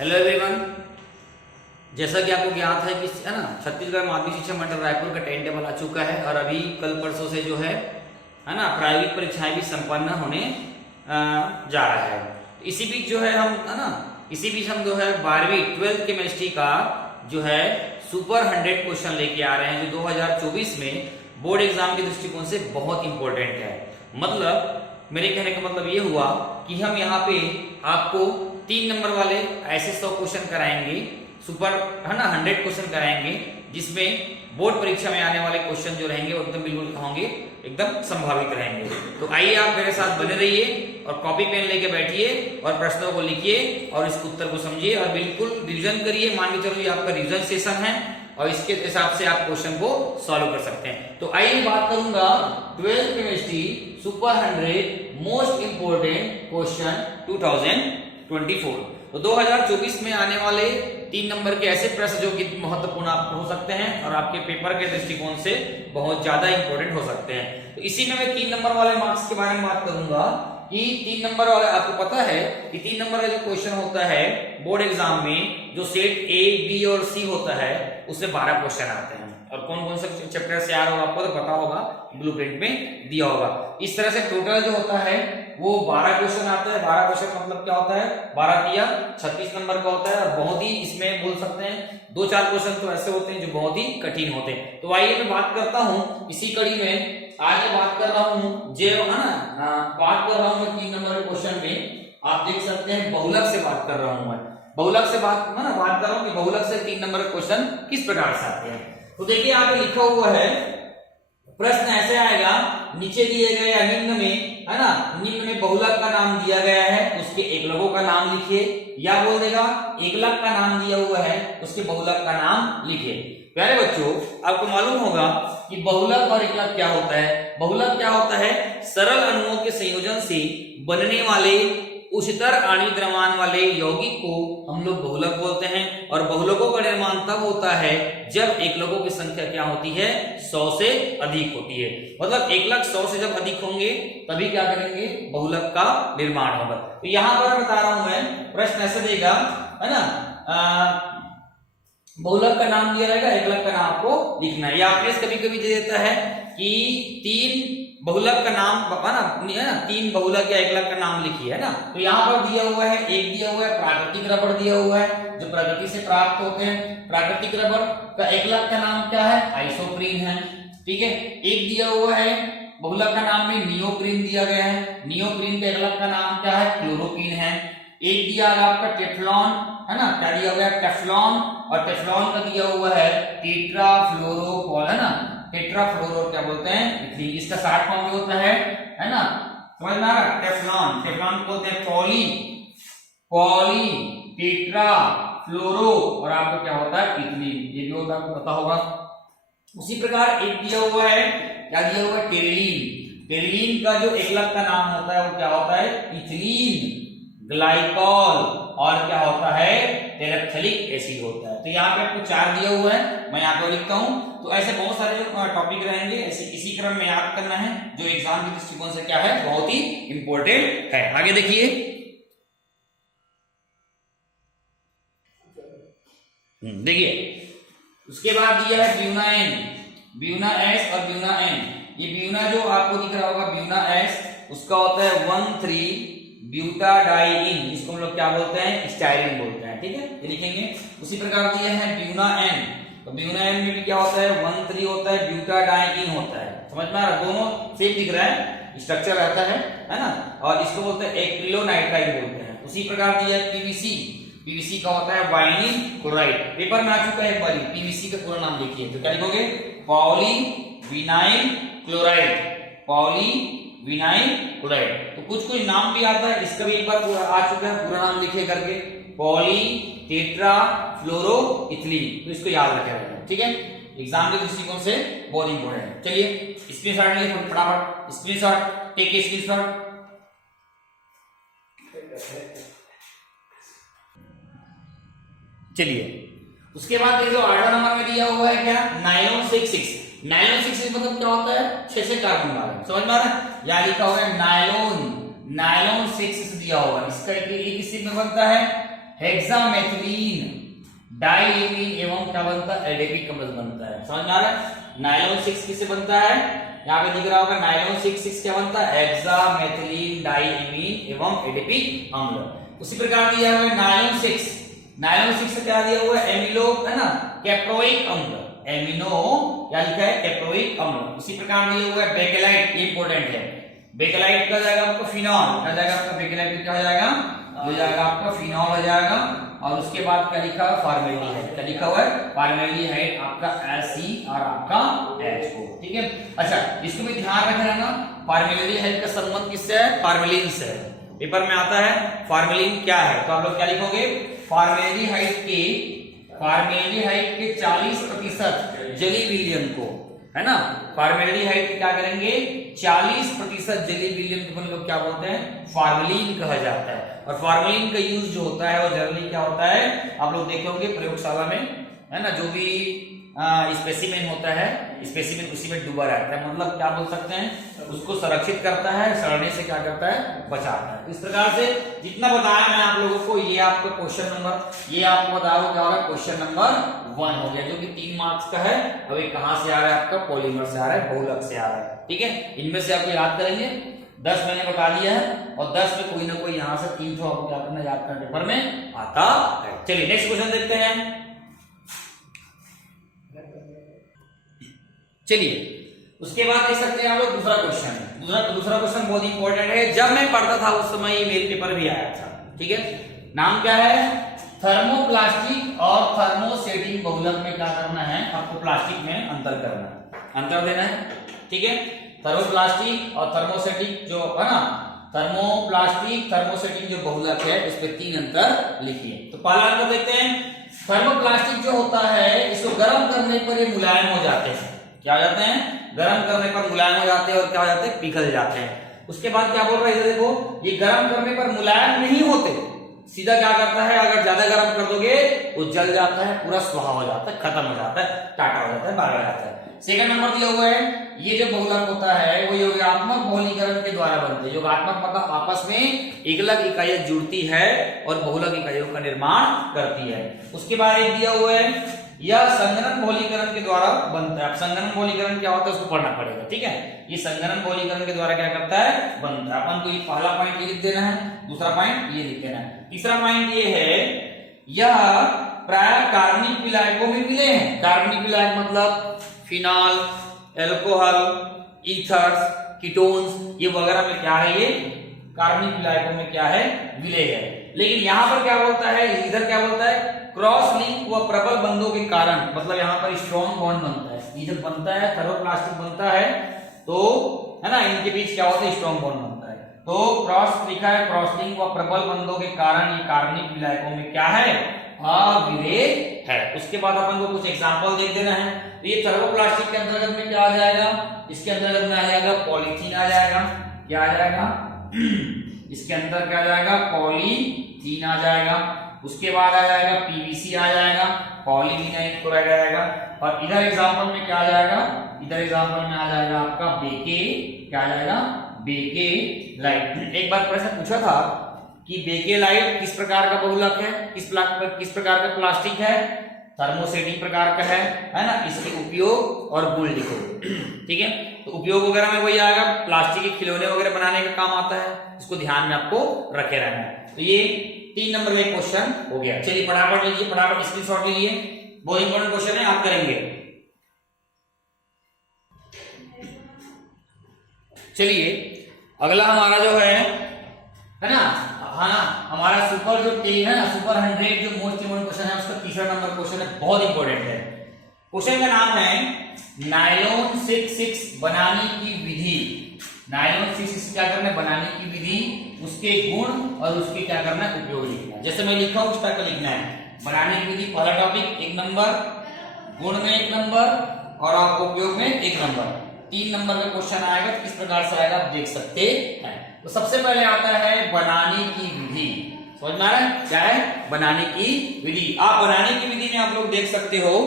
Hello everyone, जैसा कि आपको ज्ञात है कि है ना छत्तीसगढ़ माध्यमिक शिक्षा मंडल रायपुर का टाइम टेबल आ चुका है और अभी कल परसों से जो है ना प्रायोगिक परीक्षाएं भी संपन्न होने जा रहा है। इसी बीच जो है हम है ना इसी बीच हम जो है 12वीं 12th केमिस्ट्री का जो है सुपर 100 क्वेश्चन लेके आ रहे हैं जो 2024 में बोर्ड एग्जाम के दृष्टिकोण से बहुत इंपॉर्टेंट है। मतलब मेरे कहने का मतलब ये हुआ कि हम यहाँ पे आपको 3 नंबर वाले ऐसे 100 क्वेश्चन कराएंगे, सुपर है ना 100 क्वेश्चन कराएंगे, जिसमें बोर्ड परीक्षा में आने वाले क्वेश्चन जो रहेंगे वो एकदम बिल्कुल होंगे, एकदम संभावित रहेंगे। तो आइए आप मेरे साथ बने रहिए और कॉपी पेन लेके बैठिए और प्रश्नों को लिखिए और इसके उत्तर को समझिए और बिल्कुल रिविजन करिए। मान के चलो ये आपका रिविजन सेशन है और इसके हिसाब से आप क्वेश्चन को सॉल्व कर सकते हैं। तो आइए बात करूंगा 12th chemistry super 100 most important question 2024। तो 2024 में आने वाले 3 नंबर के ऐसे प्रश्न जो कि महत्वपूर्ण हो सकते हैं और आपके पेपर के दृष्टिकोण से बहुत ज्यादा इंपॉर्टेंट हो सकते हैं। तो इसी में मैं 3 नंबर वाले मार्क्स के बारे में बात करूंगा कि 3 नंबर वाले, आपको पता है कि 3 नंबर का जो क्वेश्चन होता है बोर्ड एग्जाम में, जो सेट ए बी और सी होता है उसमें 12 क्वेश्चन आते हैं और कौन कौन से चैप्टर से आ रहा होगा आपको तो पता होगा, ब्लूप्रिंट में दिया होगा। इस तरह से टोटल जो होता है वो 12 क्वेश्चन आता है। 12 क्वेश्चन मतलब क्या होता है, 12 किया 36 नंबर का होता है और बहुत ही इसमें बोल सकते हैं 2-4 क्वेश्चन तो ऐसे होते हैं जो बहुत ही कठिन होते हैं। तो आइए मैं बात करता हूँ इसी कड़ी में, आज मैं बात कर रहा हूँ जो है ना बात कर रहा हूँ मैं 3 नंबर के क्वेश्चन में, आप देख सकते हैं बहुलक से बात कर रहा हूँ मैं, बहुलक से बात कर रहा हूँ कि बहुलक से 3 नंबर के क्वेश्चन किस प्रकार से आते हैं। तो देखिए यहाँ पे लिखा हुआ है, प्रश्न ऐसे आएगा, नीचे दिए गए या निम्न में है ना, निम्न में बहुलक का नाम दिया गया है, उसके एकलकों का नाम लिखिए, या बोल देगा एकलक का नाम दिया हुआ है उसके बहुलक का नाम लिखिए। प्यारे बच्चों, आपको मालूम होगा कि बहुलक और एकलक क्या होता है। बहुलक क्या होता है, सरल अणुओं के संयोजन से बनने वाले उच्चतर आणविक द्रव्यमान वाले यौगिक को हम लोग बहुलक बोलते हैं और बहुलकों का निर्माण तब होता है जब एकलकों की संख्या क्या होती है, 100 से अधिक होती है। मतलब एकलक 100 से जब अधिक होंगे तभी क्या करेंगे, बहुलक का निर्माण होगा। तो यहां पर बता रहा हूं मैं, प्रश्न ऐसे देगा है ना, बहुलक का नाम दिया रहेगा, एकलक का नाम आपको लिखना है। या आपने कभी कभी दे देता है कि 3 बहुलक का नाम है ना, 3 बहुलक या एकलक का नाम लिखिए है ना। तो यहाँ पर दिया हुआ है, एक दिया हुआ है प्राकृतिक रबड़ दिया हुआ है जो प्रकृति से प्राप्त होते हैं। प्राकृतिक रबड़ का एकलक का नाम क्या है, आइसोप्रीन है, ठीक है। एक दिया हुआ है बहुलक का नाम में नियोप्रीन दिया गया है, नियोप्रीन का एकलक का नाम क्या है, क्लोरोकीन है। एक दिया है आपका टेफ्लॉन है ना, क्या दिया हुआ है, टेफ्लॉन, और टेफ्लॉन का दिया हुआ है टेट्राफ्लोरोपॉल है ना, टेट्राफ्लोरो क्या बोलते हैं, इथिलीन। इसका शॉर्ट फॉर्म जो होता है ना, समझ में आ रहा है, टेफ्लॉन, टेफ्लॉन को बोलते हैं पॉली टेट्राफ्लोरो, और आपको क्या होता है, इथिलीन, ये भी होता है आपको पता होगा। उसी प्रकार एक दिया हुआ है, क्या दिया हुआ है, टेरिलीन। टेरिलीन का जो एकलक का नाम होता है वो क्या होता है, इथिलीन ग्लाइकॉल, और क्या होता है, टेरेप्थेलिक एसिड होता है। तो यहाँ पे आपको 4 दिया हुआ है, मैं यहाँ पे लिखता हूँ। तो ऐसे बहुत सारे टॉपिक रहेंगे, ऐसे इसी क्रम में याद करना है जो एग्जाम के दृष्टिकोण से क्या है, बहुत ही इंपॉर्टेंट है। आगे देखिए, देखिए उसके बाद दिया है ब्यूना एन, ब्यूना एस और ब्यूना एन। ये ब्यूना जो आपको दिख रहा होगा, ब्यूना एस, उसका होता है 1,3 ब्यूटाडाइइन, इसको हम लोग क्या बोलते हैं, स्टाइरिन बोलते हैं, ठीक है, ये लिखेंगे। उसी प्रकार दिया है ब्यूना एन, तो ब्यूना एन में भी क्या होता है, 1,3 होता है, ब्यूटाडाइइन होता है। समझ में आ रहा है, दोनों सेम दिख रहा है, स्ट्रक्चर रहता है ना, और इसको बोलते हैं एक्रिलोनाइट्राइड बोलते हैं। उसी प्रकार दिया है पीवीसी, पीवीसी का होता है वाइनिल क्लोराइड, पेपर में आ चुका है एक बार, पीवीसी का पूरा नाम लिखिए, तो क्या लिखोगे, पॉलीविनाइल क्लोराइड, पॉलीविनाइल क्लोराइड। तो कुछ कुछ नाम भी आता है, इसका भी एक बार आ चुका है, पूरा नाम लिखे करके, पॉली टेट्राफ्लोरो इथिलीन, तो इसको याद रखे रहेगा, ठीक है, एग्जाम के दृष्टिकोण से बहुत इंपॉर्टेंट है। चलिए स्क्रीनशॉट लिए फटाफट, स्क्रीनशॉट, टेक ए स्क्रीनशॉट। चलिए उसके बाद देखो 8वां नंबर में दिया हुआ है क्या, नायलॉन 66। नायलॉन 66 मतलब क्या होता है, 6 से कार्बन डाल, समझ में आ रहा है, यहाँ लिखा हुआ है नायलॉन, नायलॉन 6 दिया होगा। इसका किस चीज में बनता है, हेक्सामेथिलीन डाइएमीन एवं क्या बनता है, एडीपी अम्ल बनता है। समझ में आ रहा है? नायलॉन 6 किससे बनता है, यहाँ पे दिख रहा होगा नायलॉन 6 क्या बनता है, हेक्सामेथिलीन डाइएमीन एवं एडीपी अम्ल। उसी प्रकार दिया हुआ है नायलॉन 6 से क्या दिया हुआ है, एमिलो है ना कैप्रोइक अम्ल, एमिनो क्या लिखा है, कैप्रोइक अम्ल। उसी प्रकार दिया हुआ है बेकेलाइट, इंपॉर्टेंट है, बेकेलाइट का जाएगा आपको फिनॉल, क्या जाएगा आपका बेकेलाइट क्या हो जाएगा, हो जाएगा आपका फिनॉल हो जाएगा। और उसके बाद क्या लिखा हुआ है, फॉर्मेल्डिहाइड, क्या लिखा हुआ है, फॉर्मेल्डिहाइड आपका Fe और आपका HO, ठीक है। अच्छा इसको भी ध्यान रखना ना, फॉर्मेल्डिहाइड का संबंध किससे है, फॉर्मेलिन से है। पेपर में आता है फॉर्मेलिन क्या है, तो आप लोग क्या लिखोगे, फॉर्मेल्डिहाइड के 40% जेली विलियन को, है ना, फॉर्मेल्डिहाइड के क्या करेंगे, 40% जेली विलियन को अपन लोग क्या बोलते हैं, फॉर्मेलिन कहा जाता है। और फॉर्मेलिन का यूज जो होता है वो जनरली क्या होता है, आप लोग देखे होंगे प्रयोगशाला में, है ना, जो भी स्पेसिमेन होता है, स्पेसिमेन उसी में डूबा रहता है, मतलब क्या बोल सकते हैं, उसको संरक्षित करता है, सड़ने से क्या करता है, बचाता है। इस प्रकार से जितना बताया मैं आप लोगों को, ये आपका क्वेश्चन नंबर, ये आपको बताओ क्या होगा, क्वेश्चन नंबर 1 हो गया, जो कि 3 मार्क्स का है। अभी कहां से आ रहा है, आपका पॉलीमर से आ रहा है, बहुलक से आ रहा है, ठीक है। इनमें से आपको याद करेंगे, 10 मैंने बता दिया है, और 10 में कोई ना कोई यहां से 3 तो आपको क्या करना, याद करना पेपर में आता है। चलिए नेक्स्ट क्वेश्चन देखते हैं। चलिए उसके बाद देख सकते हैं आप लोग दूसरा क्वेश्चन है, दूसरा क्वेश्चन बहुत इंपॉर्टेंट है, जब मैं पढ़ता था उस समय ये मेरे पेपर भी आया था, ठीक है। नाम क्या है, थर्मोप्लास्टिक और थर्मोसेटिंग बहुलक में क्या करना है, आपको प्लास्टिक में अंतर करना है, अंतर देना है, ठीक है। थर्मोप्लास्टिक और थर्मोसेटिक जो है ना, थर्मोप्लास्टिक थर्मोसेटिक जो बहुलक है, इस पे 3 अंतर लिखिए। तो पहला अंतर देखते हैं, थर्मोप्लास्टिक जो होता है इसको गर्म करने पर ये मुलायम हो जाते हैं, क्या हो जाते हैं, गर्म करने पर मुलायम हो जाते हैं, और क्या हो जाते हैं, पिघल जाते हैं। उसके बाद क्या बोल रहा है, इधर देखो, ये गर्म करने पर मुलायम नहीं होते, सीधा क्या करता है, अगर ज्यादा गर्म कर दोगे वो जल जाता है, पूरा स्वाहा हो जाता है, खत्म हो जाता है, टाटा हो जाता है, बाहर आ जाता है। सेकंड नंबर दिया हुआ है, ये जो बहुलक होता है वो योगात्मक बहुलीकरण के द्वारा बनते हैं। योगात्मक मतलब आपस में एकलक इकाइयां जुड़ती है और बहुलक इकाइयों का निर्माण करती है। उसके बाद एक दिया हुआ है, यह संगणन बहुलीकरण के द्वारा बनता है। अब संगणन बहुलीकरण क्या होता है उसको पढ़ना पड़ेगा, ठीक है। ये संगणन बहुलीकरण के द्वारा क्या करता है, बनता है। अपन को ये पहला पॉइंट लिख देना है, दूसरा पॉइंट ये लिख देना है, तीसरा पॉइंट ये है, यह प्राय कार्बनिक विलायकों में मिले हैं। कार्बनिक विलायक मतलब फिनॉल, एल्कोहल, ईथर्स, कीटोन्स, ये वगैरह में क्या है, ये कार्बनिक विलायकों में क्या है, मिले हैं। लेकिन यहाँ पर क्या बोलता है, इधर क्या बोलता है, क्रॉस लिंक व प्रबल बंधों के कारण, मतलब यहाँ पर स्ट्रॉन्ग बॉन्ड बनता है, ये जब बनता है थर्मोप्लास्टिक बनता है तो है ना, इनके बीच क्या होता है, स्ट्रॉन्ग बॉन्ड बनता है। तो क्रॉस लिखा है, क्रॉस लिंक व प्रबल बंधों के कारण ये कार्बनिक विलायकों में क्या है, अविलेय है। उसके बाद अपन को कुछ एग्जांपल देख देना है। तो ये थर्मोप्लास्टिक के अंतर्गत में क्या आ जाएगा, इसके अंतर्गत में आ जाएगा पॉलीथीन आ जाएगा, क्या आ जाएगा इसके अंदर क्या आ जाएगा, पॉलीथीन आ जाएगा। उसके बाद आ जाएगा पीवीसी आ जाएगा, पॉलीविनाइल क्लोराइड आ जाएगा। और इधर एग्जांपल में क्या आ जाएगा, इधर एग्जांपल में आ जाएगा आपका बेके, क्या आ जाएगा, बेकेलाइट। एक बार प्रश्न पूछा था कि बेकेलाइट किस प्रकार का बहुलक है, किस प्रकार का प्लास्टिक है, थर्मोसेटिंग प्रकार का है ना। इसके उपयोग और गुण लिखो, ठीक है। तो उपयोग वगैरह में वही आएगा, प्लास्टिक के खिलौने वगैरह बनाने का काम आता है, इसको ध्यान में आपको रखे रहना है। तो ये 3 नंबर का क्वेश्चन हो गया। चलिए फटाफट लीजिए, फटाफट स्क्रीनशॉट लीजिए, बहुत इंपॉर्टेंट क्वेश्चन है, आप करेंगे। चलिए अगला हमारा जो है ना, हाँ हमारा सुपर जो 10 है ना, सुपर 100 जो मोस्ट इंपोर्टेंट क्वेश्चन है, उसका तीसरा नंबर क्वेश्चन है, बहुत इंपॉर्टेंट है। क्वेश्चन का नाम है नायलॉन 6 बनाने की विधि। नायलॉन 6 क्या करना है, बनाने की विधि, उसके गुण और उसके क्या करना है, उपयोग लिखना है। जैसे मैं लिखा हूं उस तरह का लिखना है। बनाने की विधि पहला टॉपिक 1 नंबर, गुण में 1 नंबर और आपको उपयोग में 1 नंबर। 3 नंबर का क्वेश्चन आएगा, किस प्रकार से आएगा आप देख सकते हैं। तो सबसे पहले आता है बनाने की विधि। समझ में आ रहा है, क्या है, बनाने की विधि। आप बनाने की विधि में आप लोग देख सकते हो,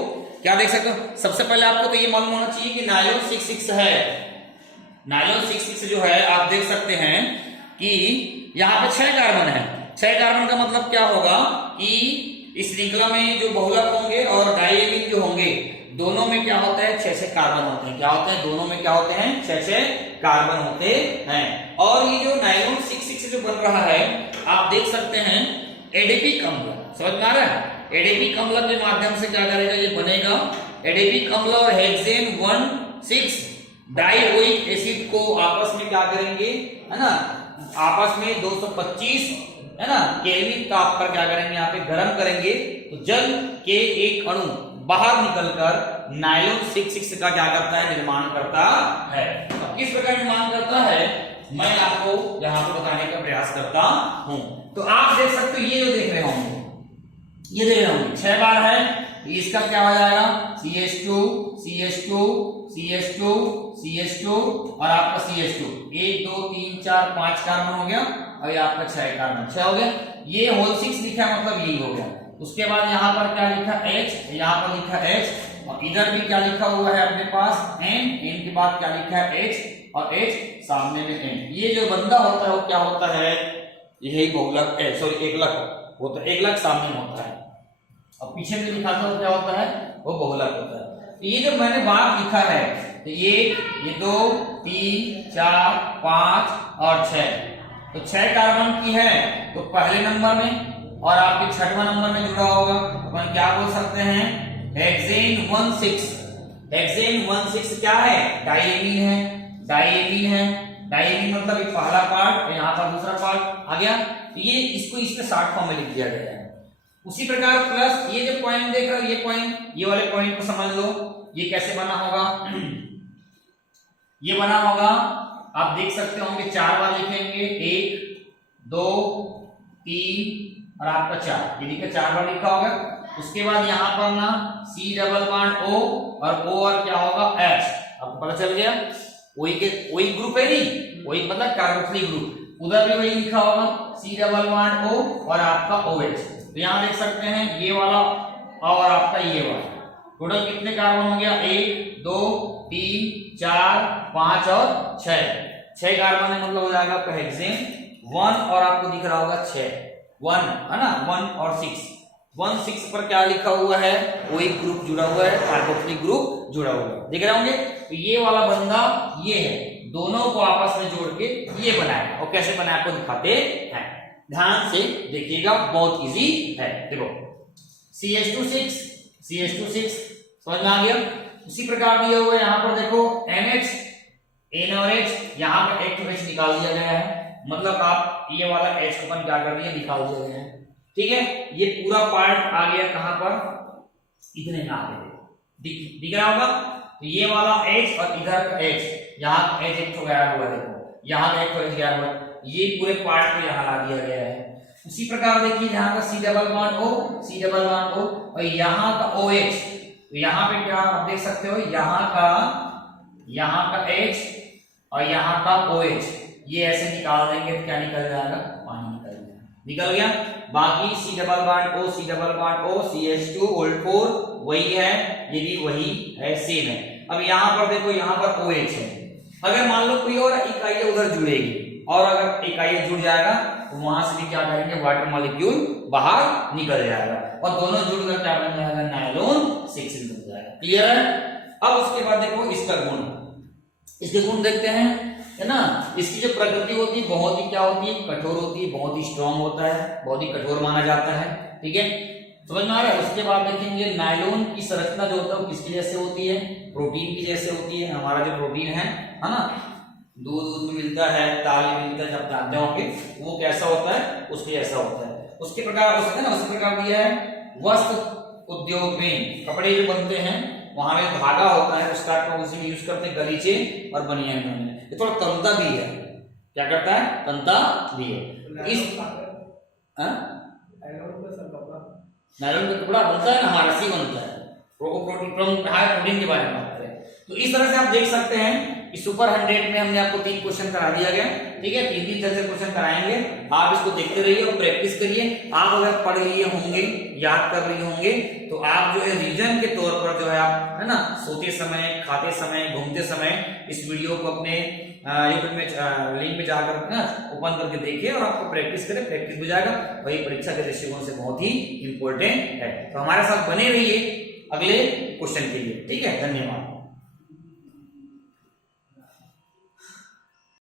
क्या देख सकते हो, सबसे पहले आपको तो ये मालूम होना चाहिए कि नायलॉन 6 है। नायलॉन 6 जो है आप देख सकते हैं कि यहाँ पे 6 कार्बन है, 6 कार्बन का मतलब क्या होगा कि इस श्रृंखला में जो बहुलक होंगे और डायमीन जो होंगे दोनों में क्या होता है 6 कार्बन होते हैं। क्या होते हैं? दोनों में क्या होते हैं 6 कार्बन होते हैं। और ये जो नायलॉन 6 जो बन रहा है आप देख सकते हैं एडीपी अम्ल, समझ में आ रहा है? एडीपी अम्ल के माध्यम से क्या करेगा ये बनेगा। एडीपी अम्ल और हेक्सेन 1,6 डाइओइक एसिड को आपस में क्या करेंगे, है ना, आपस में 225 है ना केल्विन ताप पर क्या करेंगे, यहाँ पे गर्म करेंगे। तो जल के एक अणु बाहर निकलकर नायलॉन 6 का क्या करता है, निर्माण करता है। अब किस प्रकार निर्माण करता है मैं आपको यहाँ पे बताने का प्रयास करता हूँ। तो आप देख सकते हो ये जो देख रहे होंगे, ये देख रहे होंगे 6 बार है, इसका क्या हो जाएगा CH2 CH2 CH2 CH2 और आपका CH2 1 2 3 4 5 कार्बन हो गया और ये आपका 6 कार्बन 6 हो गया। ये होल 6 लिखा है मतलब यही हो गया। उसके बाद यहाँ पर क्या लिखा H, यहाँ पर लिखा H और इधर भी क्या लिखा हुआ है अपने पास N, N के बाद क्या लिखा है H और H सामने में N। ये जो बंदा होता है वो क्या होता है, यही बहुलक सॉरी एकलक होता है, एकलक सामने में होता है और पीछे में लिखा था वो क्या होता है, वो बहुलक होता है। तो ये जो मैंने बात लिखा है तो ये 2 3 4 5 और 6, तो 6 कार्बन की है तो पहले नंबर में और आपके 6वां नंबर में जुड़ा होगा अपन क्या बोल सकते हैं हेक्सेन 1,6। हेक्सेन 1,6 क्या है, डाइएमीन है, डाइएमीन है। डाइएमीन मतलब ये पहला पार्ट और यहाँ पर दूसरा पार्ट आ गया। तो ये इसको इसके शॉर्ट फॉर्म में लिख दिया गया है। उसी प्रकार प्लस ये जो पॉइंट देख रहे हो, ये पॉइंट, ये वाले पॉइंट को समझ लो ये कैसे बना होगा। ये बना होगा आप देख सकते होंगे 4 बार लिखेंगे 1 2 3 और आपका 4, ये लिखा 4 बार लिखा होगा। उसके बाद यहाँ पर ना C डबल बॉन्ड O और O और क्या होगा H, आपको पता चल गया वही ग्रुप है नहीं, वही मतलब कार्बोक्सिलिक ग्रुप, उधर भी वही लिखा होगा C डबल बॉन्ड O और आपका OH। तो यहाँ देख सकते हैं ये वाला और आपका ये वाला टोटल कितने कार्बन हो गया 1 2 3 4 5 और 6 कार्बन है, मतलब हो जाएगा आपका हेक्सेन 1 और आपको दिख रहा होगा 6 1 है ना 1 और 6 पर क्या लिखा हुआ है, वही ग्रुप जुड़ा हुआ है, कार्बोक्सिलिक ग्रुप जुड़ा हुआ है, देख रहे होंगे। तो ये वाला बंदा ये है, दोनों को आपस में जोड़ के ये बनाया और कैसे बनाया आपको दिखाते हैं, ध्यान से देखिएगा, बहुत इजी है। देखो CH2 6 समझ में आ गया। उसी प्रकार दिया हुआ है यहाँ पर देखो NH N और H, यहाँ पर H निकाल दिया गया है, मतलब आप ये वाला H को अपन क्या कर दिया निकाल दिया गया है, ठीक है। ये पूरा पार्ट आ गया कहां पर, इतने में आ गए, दिख रहा होगा। तो ये वाला H और इधर का H, यहाँ H एक तो गया हुआ है, देखो यहाँ एक तो H गया हुआ है, ये पूरे पार्ट को यहाँ ला दिया गया है। उसी प्रकार देखिए यहाँ का C डबल बॉन्ड O और यहाँ का OH, तो यहाँ पे क्या आप देख सकते हो, यहाँ का H और यहाँ का OH, ये ऐसे निकाल देंगे तो क्या निकल जाएगा, पानी निकल गया। बाकी C double bond O CH2 वही है, ये भी वही है, सेम है। अब यहाँ पर देखो यहाँ पर OH है, अगर मान लो कोई और इकाई उधर जुड़ेगी और अगर इकाई जुड़ जाएगा तो वहां से भी क्या करेंगे, वाटर मॉलिक्यूल बाहर निकल जाएगा और दोनों जुड़कर क्या बन जाएगा, नायलॉन 6 बन जाएगा। क्लियर है। अब उसके बाद देखो इसका गुण, इसके गुण देखते हैं, है ना। इसकी जो प्रकृति होती है बहुत ही क्या होती है, कठोर होती है, बहुत ही स्ट्रांग होता है, बहुत ही कठोर माना जाता है, ठीक है, समझ में आ रहा है। उसके बाद देखेंगे नायलॉन की संरचना जो होता है वो किसकी जैसे होती है, प्रोटीन की जैसे होती है। हमारा जो प्रोटीन है ना, दूध में मिलता है, दाल में मिलता है, जब जानते होंगे वो कैसा होता है, उसके जैसा होता है। उसके प्रकार हो सकते हैं ना, उसी प्रकार दिया है वस्त्र उद्योग में कपड़े जो बनते हैं वहां में धागा होता है, उसका उसी यूज करते हैं गलीचे और बनियान में। ये थोड़ा तंता भी है, क्या करता है, तंता भी है। इस नायलॉन का कपड़ा बनता है ना, हमारा रस्सी बनता है, प्रोटीन के बारे में बात करें तो इस तरह से आप देख सकते हैं कि सुपर 100 में हमने आपको 3 क्वेश्चन करा दिया गया, ठीक है, 3 तरह से क्वेश्चन कराएंगे। आप इसको देखते रहिए और प्रैक्टिस करिए। आप अगर पढ़ लिए होंगे, याद कर लिए होंगे, तो आप जो है रीजन के तौर पर जो है आप, है ना, सोते समय, खाते समय, घूमते समय इस वीडियो को अपने यूट्यूब में लिंक पे जाकर ओपन करके देखिए और आपको प्रैक्टिस करें, प्रैक्टिस हो जाएगा। वही परीक्षा के दृष्टिकोण से बहुत ही इंपॉर्टेंट है। तो हमारे साथ बने रहिए अगले क्वेश्चन के लिए, ठीक है। धन्यवाद।